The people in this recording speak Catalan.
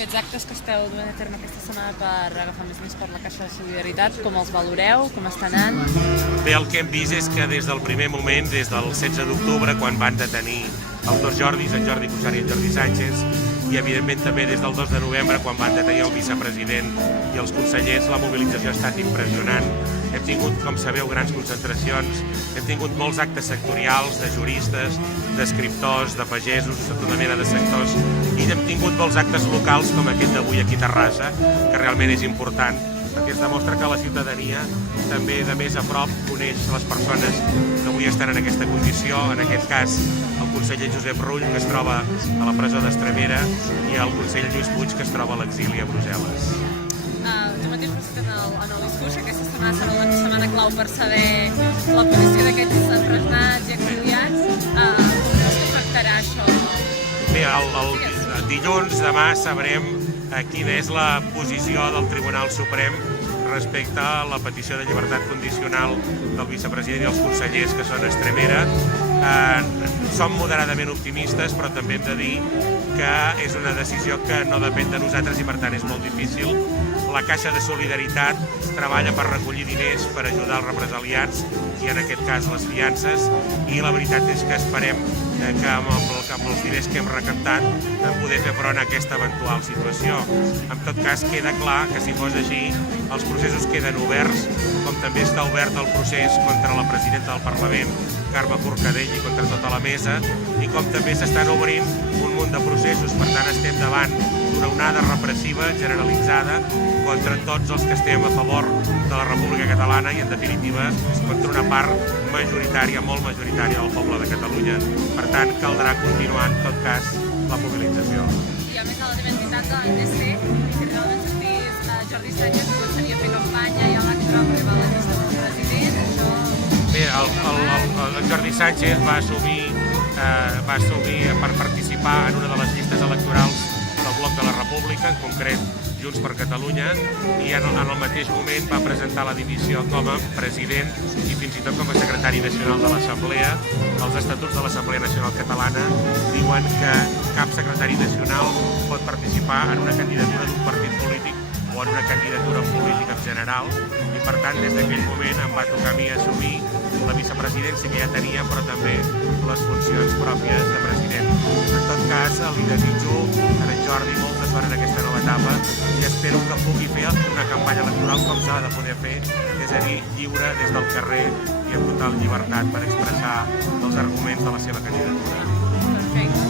Aquests actes que esteu duent a terme aquesta setmana per agafar més per la Caixa de Solidaritat, com els valoreu, com estan anant? Bé, el que hem vist és que des del primer moment, des del 16 d'octubre, quan van detenir els dos Jordis, en Jordi Cuixart i en Jordi Sánchez, i evidentment també des del 2 de novembre, quan van detenir el vicepresident i els consellers, la mobilització ha estat impressionant. Hem tingut, com sabeu, grans concentracions, hem tingut molts actes sectorials de juristes, d'escriptors, de pagesos, de tota mena de sectors, i hem tingut molts actes locals com aquest d'avui aquí a Terrassa, que realment és important, perquè es demostra que la ciutadania també de més a prop coneix les persones que avui estan en aquesta condició, en aquest cas el conseller Josep Rull, que es troba a la presó d'Estremera, i el conseller Lluís Puig, que es troba a l'exili a Brussel·les. Tu mateix has fet en el discurs que aquesta setmana serà una setmana clau per saber la posició d'aquests empresonats i exiliats. Com creus que afectarà això? Bé, el dilluns, demà, sabrem quina és la posició del Tribunal Suprem respecte a la petició de llibertat condicional del vicepresident i els consellers, que són a Estremera. Som moderadament optimistes, però també hem de dir que és una decisió que no depèn de nosaltres i per tant és molt difícil. La Caixa de Solidaritat treballa per recollir diners per ajudar els represaliats i en aquest cas les fiances, i la veritat és que esperem que amb els diners que hem recaptat poder fer front a aquesta eventual situació. En tot cas, queda clar que si fos així, els processos queden oberts, com també està obert el procés contra la presidenta del Parlament, Carme Forcadell, i contra tota la mesa, i com també s'estan obrint un munt de processos. Per tant, estem davant d'una onada repressiva generalitzada contra tots els que estem a favor de la República Catalana i, en definitiva, contra una part majoritària, molt majoritària del poble de Catalunya. Per tant, caldrà continuar, en tot cas, la mobilització. I a més, a la teva entitat, de l'ANC, si realment sentís Jordi Sánchez començaria a fer campanya i a l'acte per arribar a la llista del president, això... Bé, el Jordi Sánchez va assumir per participar en una de les llistes electorals del Bloc de la República, en concret Junts per Catalunya, i en el mateix moment va presentar la dimissió com a president i fins i tot com a secretari nacional de l'Assemblea. Els estatuts de l'Assemblea Nacional Catalana diuen que cap secretari nacional pot participar en una candidatura d'un partit polític o en una candidatura política en general, i per tant des d'aquell moment em va tocar a mi assumir la vicepresidència que ja tenia, però també les funcions pròpies de president. En tot cas, li desitjo a en Jordi molta sort en aquesta nova etapa i espero que pugui fer una campanya electoral com s'ha de poder fer, és a dir, lliure des del carrer i amb total llibertat per expressar els arguments de la seva candidatura. Perfecte.